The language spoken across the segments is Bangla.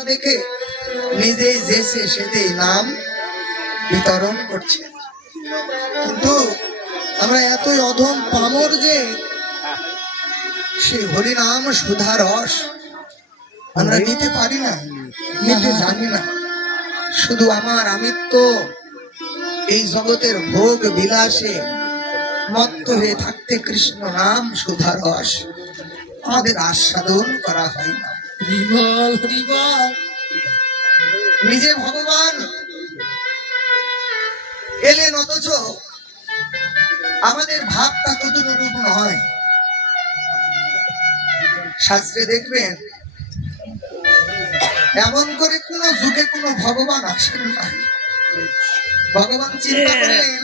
অবস্থা দেখে নিজেই জেসে সেতেই নাম বিতরণ করছে। কিন্তু আমরা এতই অধম পামর যে সেই হরিনাম সুধা রস আমরা নিতে পারি না নিতে জানি না। শুধু আমার আমিত্ব এই জগতের ভোগ বিলাসে মত্ত হয়ে থাকতে কৃষ্ণ নাম সুধা রস। আমাদের আস্বাদন করা হয় না। হরিবল হরিবল। নিজে ভগবান। এলেন অথচ আমাদের ভাবটা তদনুরূপ নয়। শাস্ত্রে দেখবেন এমন করে কোন যুগে কোন ভগবান আসেন না। ভগবান চিন্তা করলেন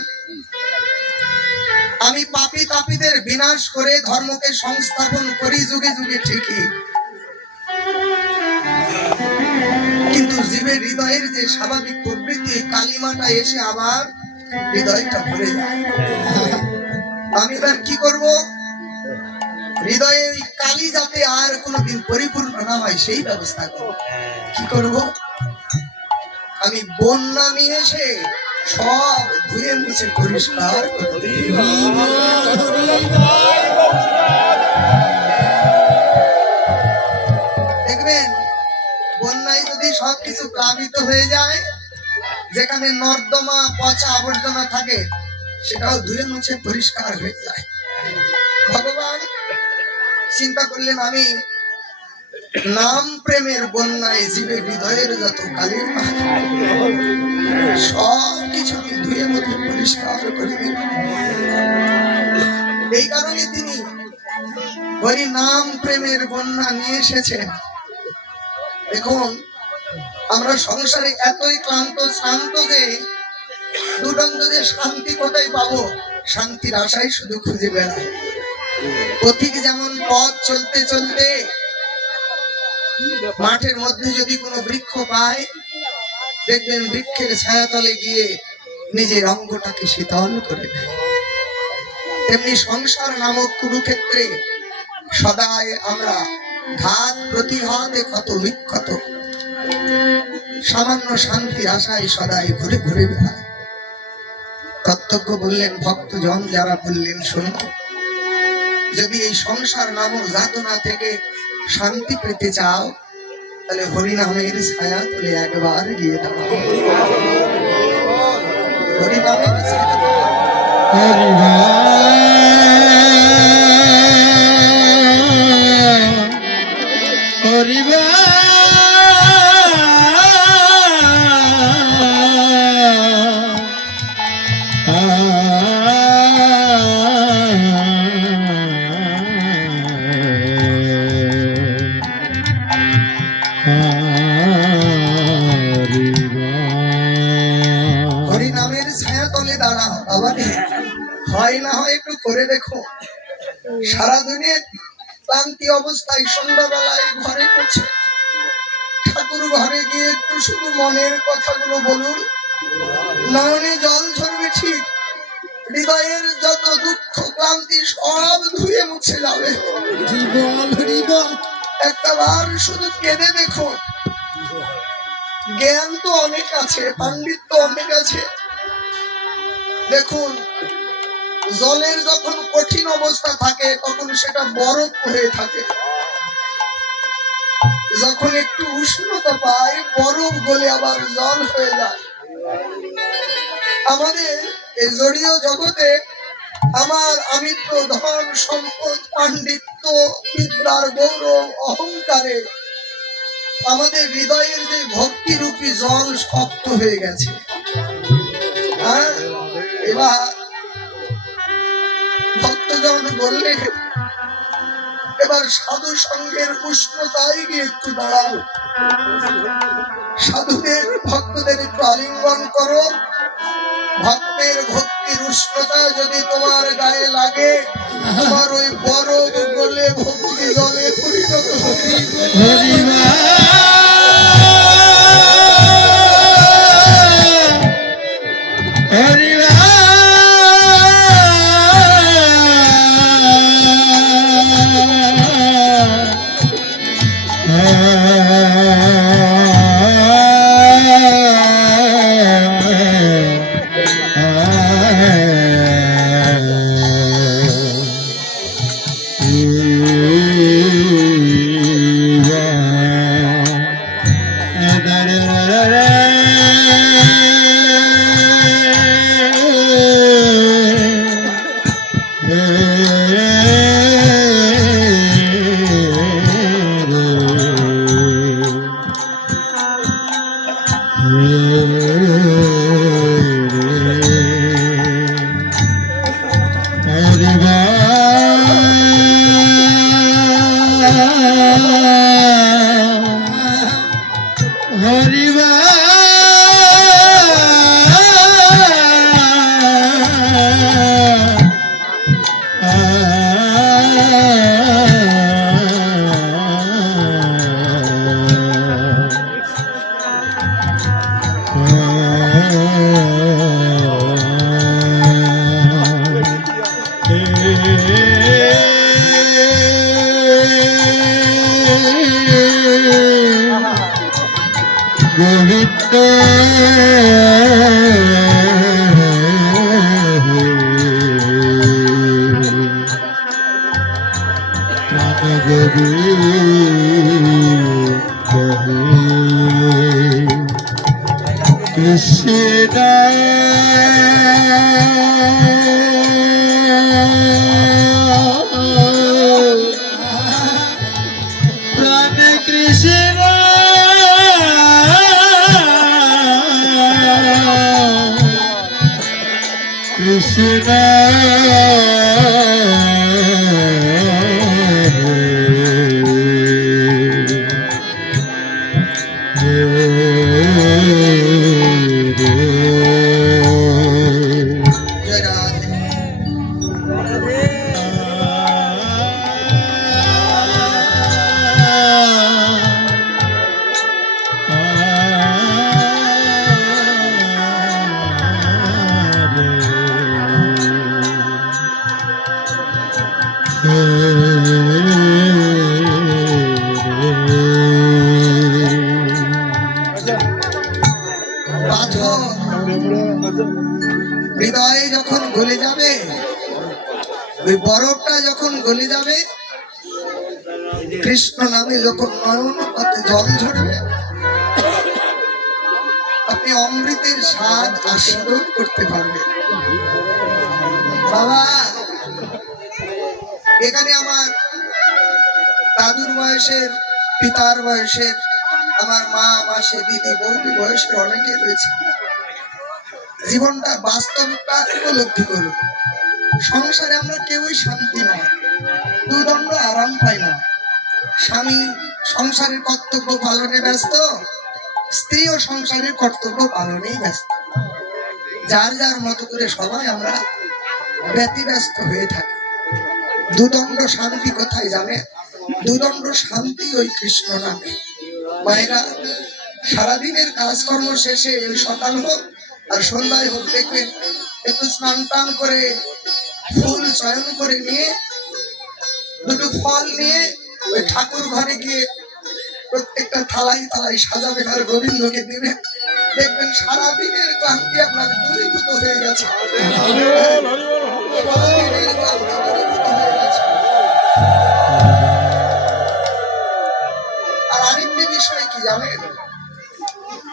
আমি পাপী তাপীদের বিনাশ করে ধর্মকে সংস্থাপন করি যুগে যুগে ঠিকই। কিন্তু জীবের হৃদয়ের যে স্বাভাবিক প্রবৃত্তি কালিমাটা এসে আবার হৃদয়টা ভরে যায়। আমি এবার কি করব? হৃদয়ে ওই কালি যাতে আর কোনোদিন পরিপূর্ণ না হয়, সেই ব্যবস্থা করব। কি করব? আমি বন্যা নিয়ে এসে সব ধুয়ে মুছে পরিষ্কার করে বন্যায় যদি সবকিছু প্লাবিত হয়ে যায়, যেখানে নর্দমা, পচা আবর্জনা থাকে, সেটাও ধুয়ে মুছে পরিষ্কার হয়ে যায়। ভগবান চিন্তা করলেন, আমি নাম প্রেমের বন্যায় জীবের হৃদয়ের যত কালী সব কিছু ধুয়ে মুছে পরিষ্কার করে এই কারণে তিনি হরি নাম প্রেমের বন্যা নিয়ে এসেছেন। দেখুন আমরা সংসারে এতই ক্লান্ত, শ্রান্ত যে দুদণ্ড যে শান্তি কোথায় পাবো? শান্তির আশাই শুধু খুঁজে বেড়ায় পথিক যেমন পথ চলতে চলতে মাঠের মধ্যে যদি কোনো বৃক্ষ পায়, দেখবেন বৃক্ষের ছায়াতলে গিয়ে নিজের অঙ্গটাকে শীতল করে দেয় তেমনি সংসার নামক কুরুক্ষেত্রে সদায় আমরা ঘাত প্রতিঘাতে ক্ষত বিক্ষত সামান্য শান্তি আশায় সদাই ঘুরে ঘুরে বেড়ায়। কর্তব্য বললেন ভক্তজন, যারা বললেন, শুনো, যদি এই সংসার নামক যাতনা থেকে শান্তি পেতে চাও, তাহলে হরিনামের ছায়া তুলে একবার গিয়ে দাঁড়াও। হরিনামের ছায়া। সারাদিনে ক্লান্তি অবস্থায় সন্ধ্যাবেলায় ঘরে পৌঁছে ঠাকুর ঘরে গিয়ে একটু শুধু মনের কথাগুলো বলুন। নয়নে জল ঝরবে ঠিক হৃদয়ের যত দুঃখ ক্লান্তি সব ধুয়ে মুছে যাবে। একটা বার শুধু কেঁদে দেখো। জ্ঞান তো অনেক আছে পাণ্ডিত্য অনেক আছে। দেখুন জলের যখন কঠিন অবস্থা থাকে, তখন সেটা বরফ হয়ে থাকে। যখন একটু উষ্ণতা পায়, বরফ গলে আবার জল হয়ে যায়। আমাদের এই জড়ীয় জগতে আমার আমিত্ব, ধন, সম্পদ, পাণ্ডিত্য, বিদ্যার গৌরব, অহংকারে আমাদের হৃদয়ের যে ভক্তি রূপী জল শক্ত হয়ে গেছে। হ্যাঁ? এবার ভক্তজন বললে, এবার সাধু সঙ্গের উষ্ণতায় গিয়ে একটু দাঁড়াও। সাধুদের ভক্তদের একটু আলিঙ্গন করো। ভক্তের ভক্তির উষ্ণতা যদি তোমার গায়ে লাগে, তোমার ওই বরফ গলে ভক্তি জলে পরিণত হবে। Jesus. বাবা, এখানে আমার দাদুর বয়সের, পিতার বয়সের, আমার মা, মাসে, দিদি, বৌদি বয়সের অনেকে রয়েছে। জীবনটা বাস্তবটা উপলব্ধি করুন। সংসারে আমরা কেউই শান্তি নয় দুদণ্ড আরাম পাই না। স্বামী সংসারের কর্তব্য পালনে ব্যস্ত স্ত্রীও সংসারের কর্তব্য পালনেই ব্যস্ত। যার যার মতো করে সবাই আমরা ব্যতিব্যস্ত হয়ে থাকি। দুদণ্ড শান্তি কোথায় জানে? দুদণ্ড শান্তি ওই কৃষ্ণ নামে। মায়েরা, সারাদিনের কাজকর্ম শেষে সকাল হোক আর সন্ধ্যায় হোক দেখবেন একটু স্নান টান করে, ফুল চয়ন করে নিয়ে, দুটো ফল নিয়ে ওই ঠাকুর ঘরে গিয়ে প্রত্যেকটা থালাই থালাই সাজাবেন আর গোবিন্দকে দিবেন দেখবেন সারাদিনের ক্লান্তি আপনার দূরীভূত হয়ে গেছে।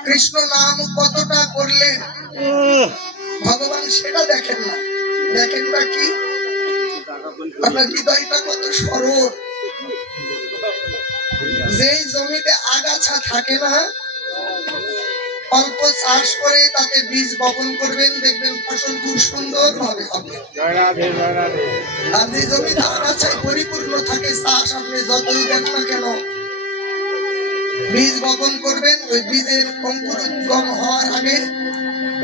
কৃষ্ণ নাম কতটা করলেন? ভগবান সেটা দেখেন না। দেখেন না কি? আপনার হৃদয়টা কত সরল। যেই জমিতে আগাছা থাকে না অল্প চাষ করে তাতে বীজ বপন করবেন দেখবেন ফসল খুব সুন্দর ভাবে হবে আর যে জমিতে আগাছায় পরিপূর্ণ থাকে চাষ আপনি যতই দেন না কেন বীজ বপন করবেন ওই বীজের অঙ্কুরোদ্গম হওয়ার আগে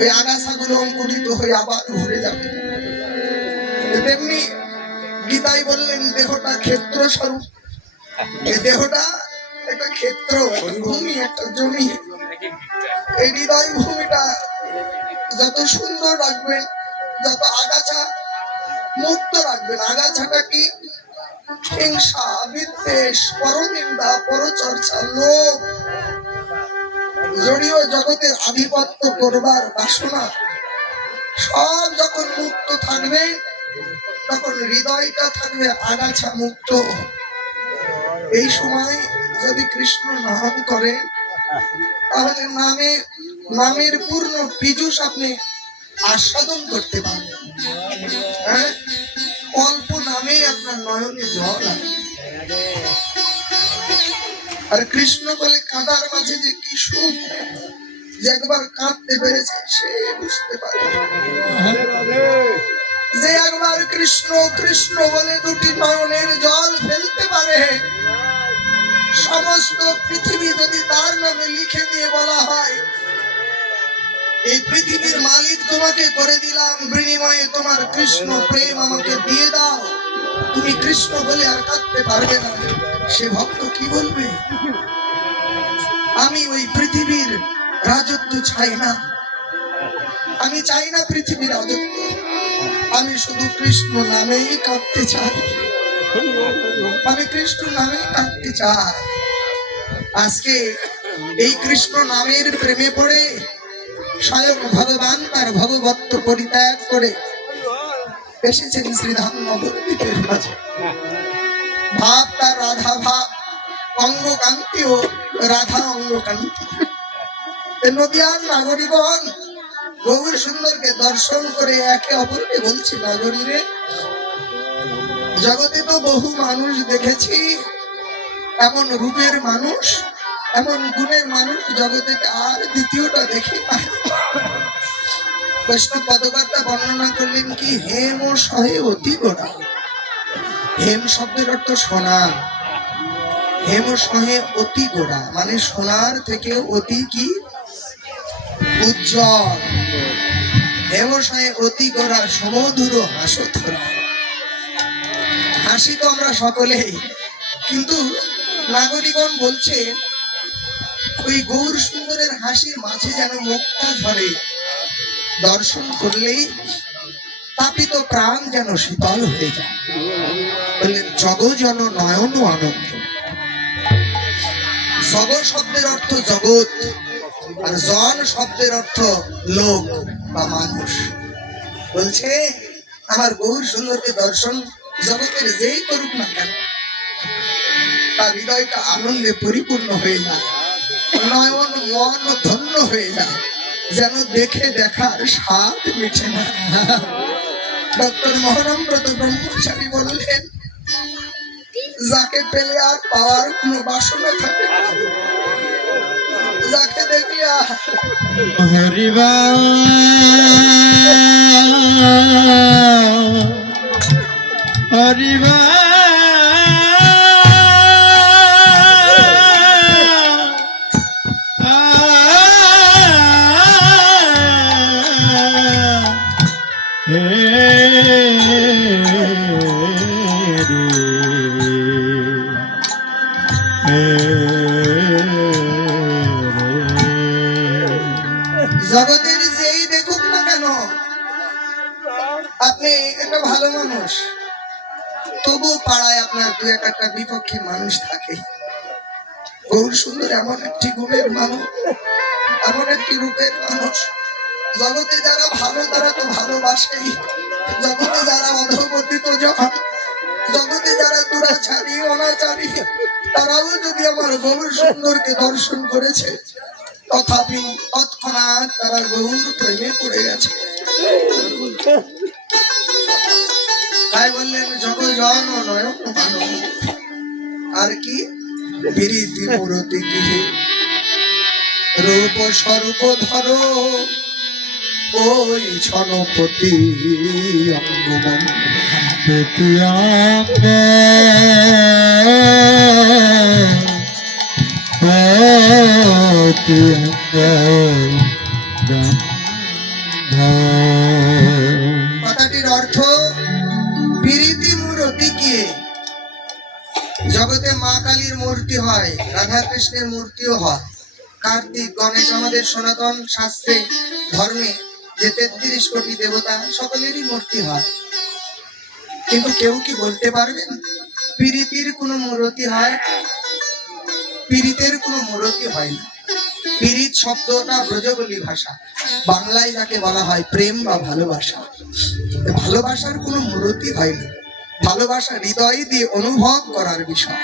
ওই আগাছাগুলো অঙ্কুরিত হয়ে আবার ভরে যাবে। তেমনি গীতাই বললেন দেহটা ক্ষেত্র স্বরূপ এই দেহটা একটা ক্ষেত্র ভূমি একটা জমি। এই হৃদয় ভূমিটা যত সুন্দর রাখবেন, যত আগাছা মুক্ত রাখবেন। আগাছাটা কি? হিংসা, বিদ্বেষ, পরনিন্দা, পরচর্চা, লোভ। জগতের আধিপত্য করবার বাসনা, সব যখন মুক্ত থাকবে, তখন হৃদয়টা থাকবে আগাছা মুক্ত। এই সময় যদি কৃষ্ণ নাম করেন তাহলে নামে নামের পূর্ণ পীযুষ আপনি আস্বাদন করতে পারবেন। হ্যাঁ? অল্প নামেই আপনার নয়নে জল আর কৃষ্ণ বলে কাঁদার মাঝে যে কি সুখ যে একবার কাঁদতে পেরেছে সে বুঝতে পারে যে একবার কৃষ্ণ কৃষ্ণ বলে দুটি নয়নের জল ফেলতে পারে সমস্ত পৃথিবী যদি তার নামে লিখে দিয়ে বলা হয়, এই পৃথিবীর মালিক তোমাকে করে দিলাম, বিনিময়ে তোমার কৃষ্ণ প্রেম আমাকে দিয়ে দাও। তুমি কৃষ্ণ বলে আর কাঁদতে পারবে না। সে ভক্ত কি বলবে? আমি ওই পৃথিবীর রাজত্ব চাই না। আমি চাই না পৃথিবীর রাজত্ব। আমি শুধু কৃষ্ণ নামেই কাঁদতে চাই। আমি কৃষ্ণ নামেই কাঁদতে চাই আজকে এই কৃষ্ণ নামের প্রেমে পড়ে স্বয়ং ভগবান তার ভগবত্ব পরিত্যাগ করে এসেছেন শ্রীধাম নবদ্বীপের মাঝে। ভাব তার রাধা ভাব অঙ্গকান্তি ও রাধা অঙ্গকান্তি নদিয়ার নাগরিকগণ গৌর সুন্দরকে দর্শন করে একে অপরকে বলছি, নাগরীরে জগতে তো বহু মানুষ দেখেছি। এমন রূপের মানুষ, এমন গুণের মানুষ জগতে আর দ্বিতীয়টা দেখি বৈষ্ণব পদকর্তা বর্ণনা করলেন কি, হেম ও সহে অতি গোড়া। হেম শব্দের অর্থ সোনা। হেম ও সহে অতি গোড়া মানে সোনার থেকে অতি কি? উজ্জ্বল। হেম সহে অতি গোড়া সমধুর হাসথরা। হাসি তো আমরা সকলেই। কিন্তু নাগরিকগণ বলছে ওই গৌর সুন্দরের হাসির মাঝে যেন মুক্তা ঝরে। দর্শন করলেই তাপিত প্রাণ যেন শীতল হয়ে যায়। বললেন জগজন নয়ন আনন্দ। জগ শব্দের অর্থ জগৎ, আর জন শব্দের অর্থ লোক বা মানুষ। বলছে, আমার গৌর সুন্দরকে দর্শন জগতের যেই করুক না কেন, তার হৃদয়টা আনন্দে পরিপূর্ণ হয়ে যায়। নয়ন মন ধন্য হয়ে যায়। যেন দেখে দেখার স্বাদ মিঠে না। ডক্টর মহনম্রত ব্রহ্মচারী বললেন, যাকে পেলে আর পাওয়ার কোনো বাসনা থাকে যাকে দেখলে আর এমন একটি গুণের মানুষ, এমন একটি রূপের মানুষ। জগতে যারা ভালো, তারা তো ভালোবাসেই। জগতে যারা অধপতিত জন জগতে যারা দুরাচারী, অনাচারী, তারাও যদি আমার গৌর সুন্দরকে দর্শন করেছে, তথাপি তৎক্ষণাৎ তারা গৌর প্রেমে পড়ে গেছে। তাই বললেন জগজন মানব আর কি? বিরীতি মূরতি কি রূপ স্বরূপ ধরো ওই ছনপতি অঙ্গমন। কথাটির অর্থ জগতে মা কালীর মূর্তি হয় রাধা কৃষ্ণের মূর্তিও হয়। কার্তিক, গণেশ আমাদের সনাতন শাস্ত্রে ধর্মে যে তেত্রিশ কোটি দেবতা সকলেরই মূর্তি হয়। কিন্তু কেউ কি বলতে পারবেন? প্রীতির কোনো মূর্তি হয়? পীড়িতের কোনো মূর্তি হয় না। পীড়িত শব্দটা ব্রজবলী ভাষা। বাংলায় যাকে বলা হয় প্রেম বা ভালোবাসা। ভালোবাসার কোনো মূর্তি হয় না। ভালোবাসা হৃদয় দিয়ে অনুভব করার বিষয়।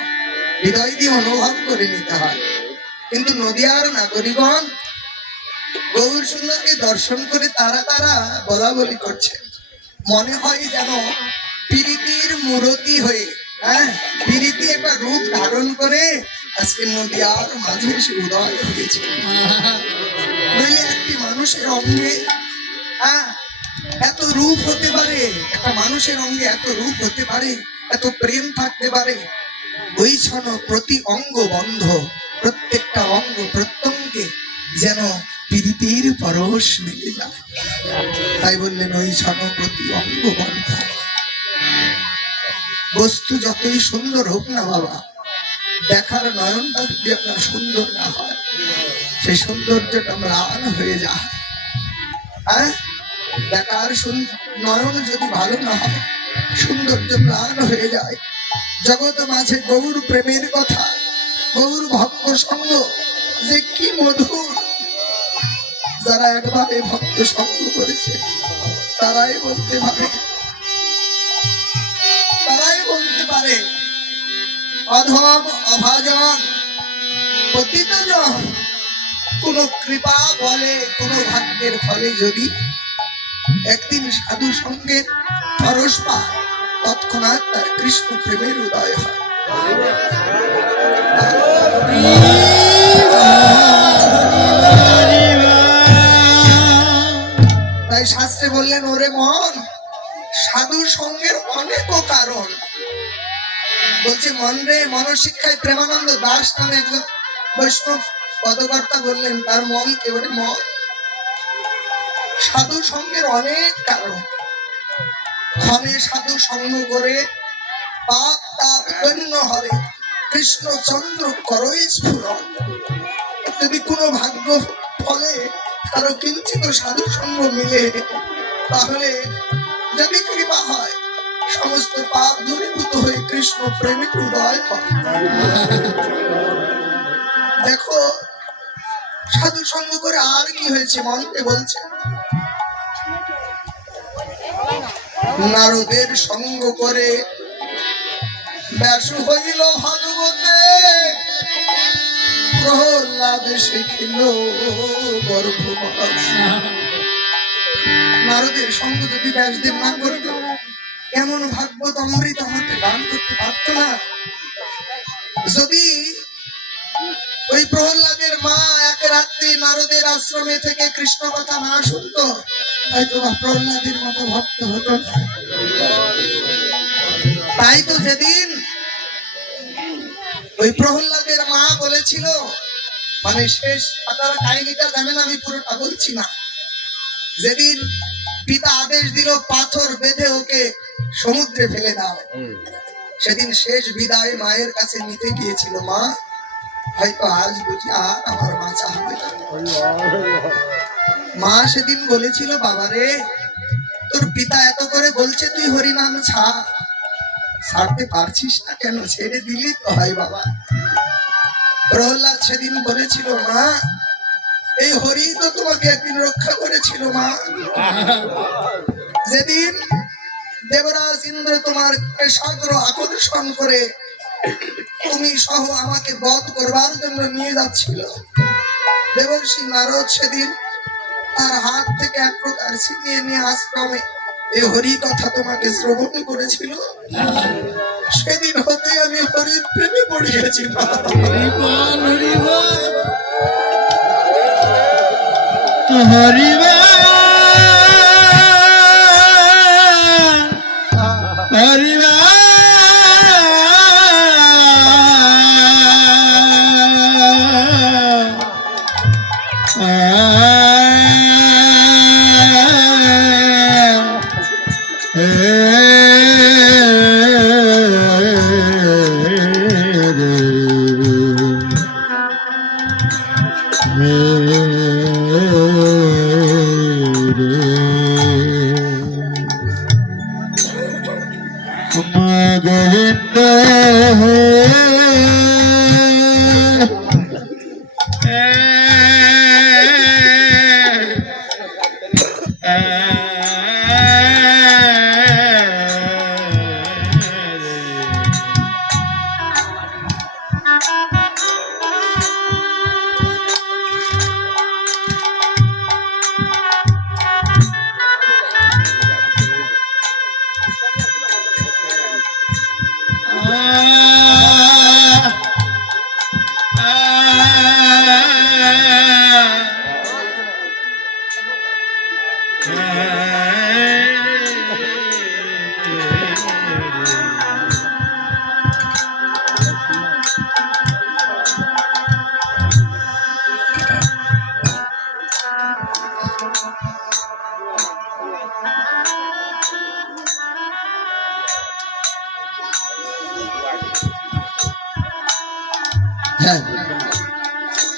হৃদয় দিয়ে অনুভব করে নিতে হয়। কিন্তু নদিয়ার নাগরিকগণ গৌর সুন্দরকে দর্শন করে তারা তারা বলা বলি করছে। মনে হয় যেন প্রীতির মূরতি হয়ে হ্যাঁ প্রীতি একটা রূপ ধারণ করে আজকে নদিয়ার মাঝে এসে উদয় হয়েছে। একটি মানুষের অঙ্গে হ্যাঁ এত রূপ হতে পারে, একটা মানুষের অঙ্গে এত রূপ হতে পারে, এত প্রেম থাকতে পারে। ওই ছন প্রতি অঙ্গ বন্ধ, প্রত্যেকটা অঙ্গ প্রত্যঙ্গে যেন প্রীতির পরশ মিলে যায়। তাই বললেন, ওই ছন প্রতি অঙ্গ বন্ধ। বস্তু যতই সুন্দর হোক না বাবা, দেখার নয়নটা যদি আপনার সুন্দর না হয়, সেই সৌন্দর্যটা ম্লান হয়ে যায়। হ্যাঁ? সুন- নয়ন যদি ভালো না হয়, সৌন্দর্য ম্লান হয়ে যায়। জগৎ মাঝে গৌর প্রেমের কথা, গৌর ভক্ত সঙ্গ, যে কি মধুর। যারা একবার এই ভক্ত সঙ্গ করেছে, তারাই বলতে পারে। তারাই বলতে পারে। অধম, অভাজন জন কোন কৃপা বলে, কোন ভাগ্যের ফলে যদি একদিন সাধু সঙ্গের পরশ পায়। তৎক্ষণাৎ তার কৃষ্ণ প্রেমের উদয় হয়। তাই শাস্ত্রে বললেন, ওরে মন সাধু সঙ্গের অনেক কারণ। বলছে, মন রে, মনশিক্ষায় প্রেমানন্দ দাস নামে একজন বৈষ্ণব পদকর্তা বললেন, তার মন কে ওরে মন? সাধু সঙ্গের অনেক কারণ। ক্ষণে সাধু সঙ্গ করে পাপ তাপ গণ্য হবে কৃষ্ণচন্দ্র করই স্ফুরণ। যদি কোনো ভাগ্য ফলে কারও কিঞ্চিত সাধু সঙ্গ মিলে, তাহলে যদি কৃপা হয়, সমস্ত পাপ দূরীভূত হয়ে কৃষ্ণ প্রেমিক উদয় হয়। দেখো, সাধু সঙ্গ করে আর কি হয়েছে, মনকে বলছে? নারদের সঙ্গ করে। ব্যাস হইল ভাগবতে, প্রহ্লাদ শিখিল গর্ভবাস। নারদের সঙ্গ যদি ব্যাসদেব না করতো এমন ভাগবত অমৃত আমাকে দান করতে পারতো না। যদি ওই প্রহ্লাদের রাত্রি নারদের আশ্রমে থেকে কৃষ্ণ কথা না শুনতো হয়তো বা প্রহ্লাদের মতো ভক্ত হতো না। তাই তো যেদিন ওই প্রহ্লাদের মা বলেছিল মানে শেষ আপনারা কাহিনীটা জানেন আমি পুরোটা বলছি না। যেদিন পিতা আদেশ দিল পাথর বেঁধে ওকে সমুদ্রে ফেলে দাও। সেদিন শেষ বিদায় মায়ের কাছে নিতে গিয়েছিল মা। হয়তো আজ বুঝি আর আমার বাঁচা হবে মা সেদিন বলেছিল, বাবারে, তোর পিতা এত করে বলছে, তুই হরিনাম ছাড়। ছাড়তে পারছিস না কেন? ছেড়ে দিলি তো হয় বাবা। প্রহ্লাদ সেদিন বলেছিল, মা, এই হরি তো তোমাকে একদিন রক্ষা করেছিল, মা। যেদিন দেবরাজ ইন্দ্র তোমার সাগর আকর্ষণ করে তুমি সহ আমাকে বধ করবার জন্য নিয়ে যাচ্ছিল। দেবর্ষি নারদ সেদিন তার হাত থেকে এক প্রকার ছিনিয়ে নিয়ে আশ্রমে এ হরি কথা তোমাকে শ্রবণ করেছিল। সেদিন হতে আমি হরির প্রেমে পড়ে গেছি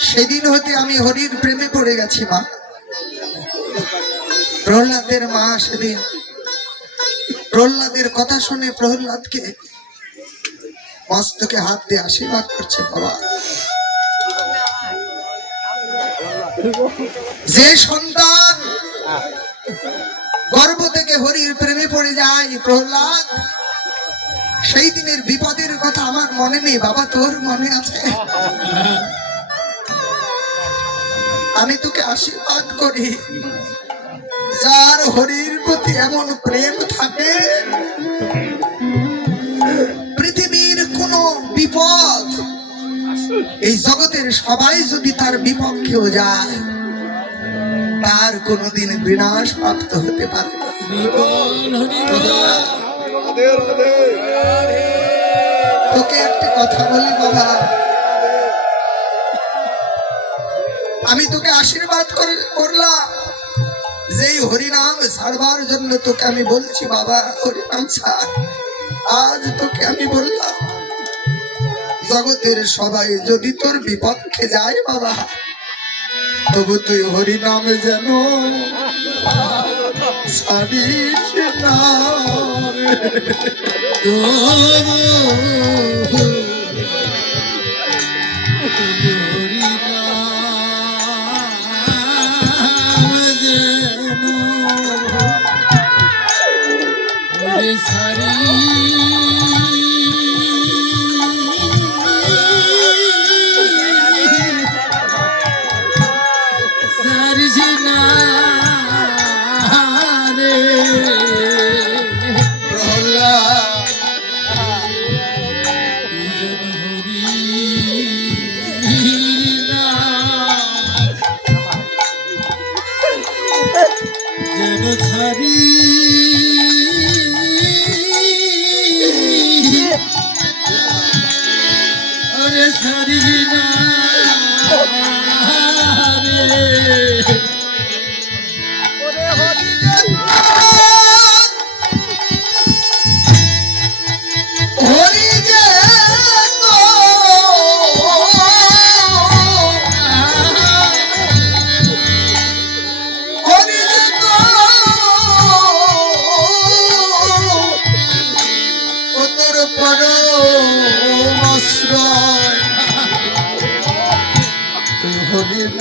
সেদিন হতে আমি হরির প্রেমে পড়ে গেছি, মা। প্রহ্লাদের মা সেদিন, প্রহ্লাদের কথা শুনে প্রহ্লাদকে মস্তকে হাত দিয়ে আশীর্বাদ করছে, বাবা। যে সন্তান গর্ভ থেকে হরির প্রেমে পড়ে যায়, প্রহ্লাদ, সেই দিনের বিপদের কথা আমার মনে নেই, বাবা, তোর মনে আছে? আমি তোকে আশীর্বাদ করি। যার হরির প্রতি এমন প্রেম থাকে, পৃথিবীর কোন বিপদ এই জগতের সবাই যদি তার বিপক্ষেও যায়, তার কোনোদিন বিনাশ প্রাপ্ত হতে পারে তোকে একটা কথা বলি বাবা। আমি তোকে আশীর্বাদ করে করলাম যেই হরিনাম সারবার জন্য তোকে আমি বলছি, বাবা, হরিনাম ছাড় আজ তোকে আমি বললাম, জগতের সবাই যদি তোর বিপক্ষে যায়, বাবা, তবু তুই হরিনাম যেন না।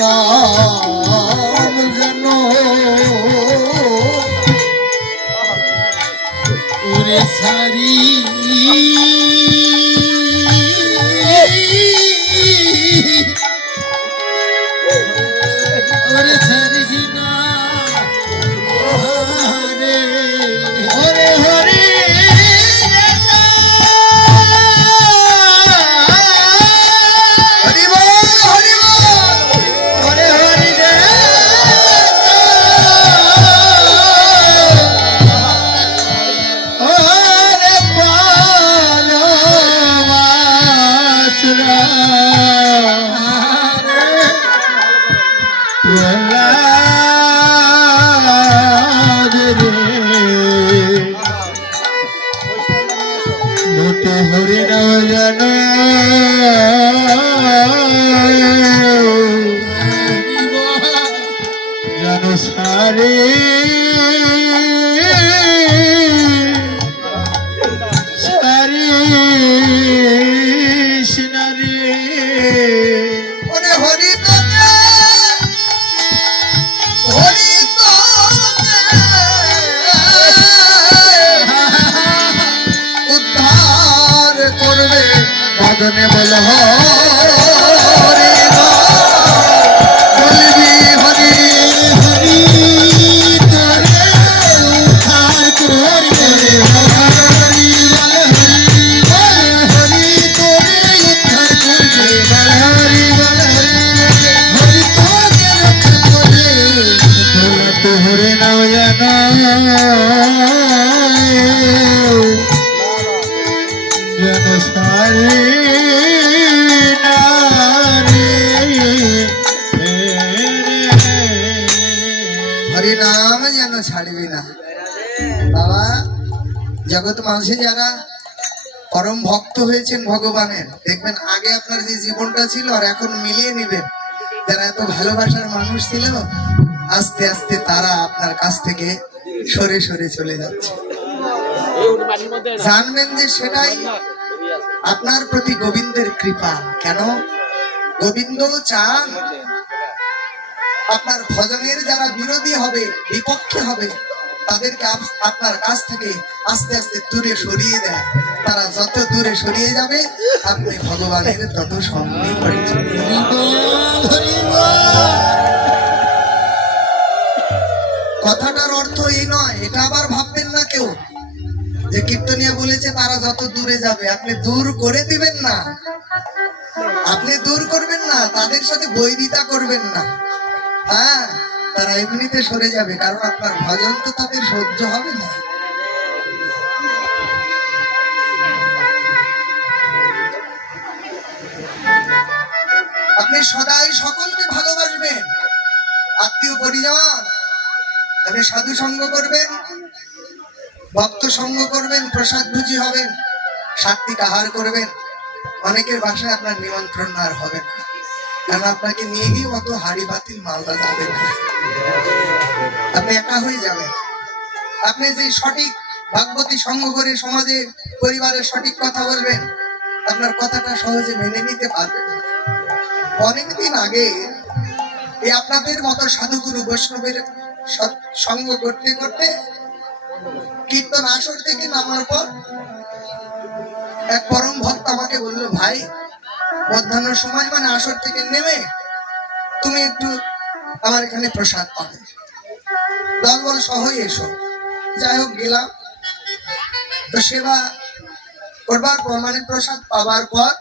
মা হয়েছেন ভগবানের। দেখবেন আগে আপনার যে জীবনটা ছিল আর এখন মিলিয়ে নেবেন। যারা এত ভালোবাসার মানুষ ছিল, আস্তে আস্তে তারা আপনার কাছ থেকে সরে সরে চলে যাচ্ছে। জানবেন যে সেটাই আপনার প্রতি গোবিন্দের কৃপা। কেন? গোবিন্দ চান আপনার ভজনের যারা বিরোধী হবে, বিপক্ষে হবে তাদেরকে আপনার কাছ থেকে আস্তে আস্তে দূরে সরিয়ে দেয়। তারা যত দূরে সরিয়ে যাবে, আপনি ভগবানের তত হরিবল কথাটার অর্থ এই নয়, এটা আবার ভাববেন না কেউ। যে কীর্তনিয়া বলেছে, তারা যত দূরে যাবে, আপনি দূর করে দিবেন না। আপনি দূর করবেন না, তাদের সাথে বৈরিতা করবেন না। হ্যাঁ তারা এমনিতে সরে যাবে, কারণ আপনার ভজন তো তাদের সহ্য হবে না। আপনি সদাই সকলকে ভালোবাসবেন। আত্মীয় পরিজন, আপনি সাধু সঙ্গ করবেন, ভক্ত সঙ্গ করবেন, প্রসাদ ভুজি হবেন, সাত্বিক আহার করবেন। অনেকের বাসায় আপনার নিমন্ত্রণ আর হবে না। কারণ আপনাকে নিয়ে গিয়ে অত হাড়ি বাতিল মালদা যাবে আপনি একা হয়ে যাবেন। আপনি যে সঠিক ভাগবতী সঙ্গ করে সমাজে, পরিবারের সঠিক কথা বলবেন, আপনার কথাটা সহজে মেনে নিতে পারবেন অনেকদিন আগে এই আপনাদের মতো সাধুগুরু বৈষ্ণবের সঙ্গ করতে করতে কীর্তন আসর থেকে নামার পর এক পরম ভক্ত আমাকে বলল, ভাই মধ্যাহ্ন সময় মানে আসর থেকে নেমে তুমি একটু আমার এখানে প্রসাদ পাবে। দলবল সহই এসো। যাই হোক, গেলাম। তো সেবা করবার মানে প্রসাদ পাবার পর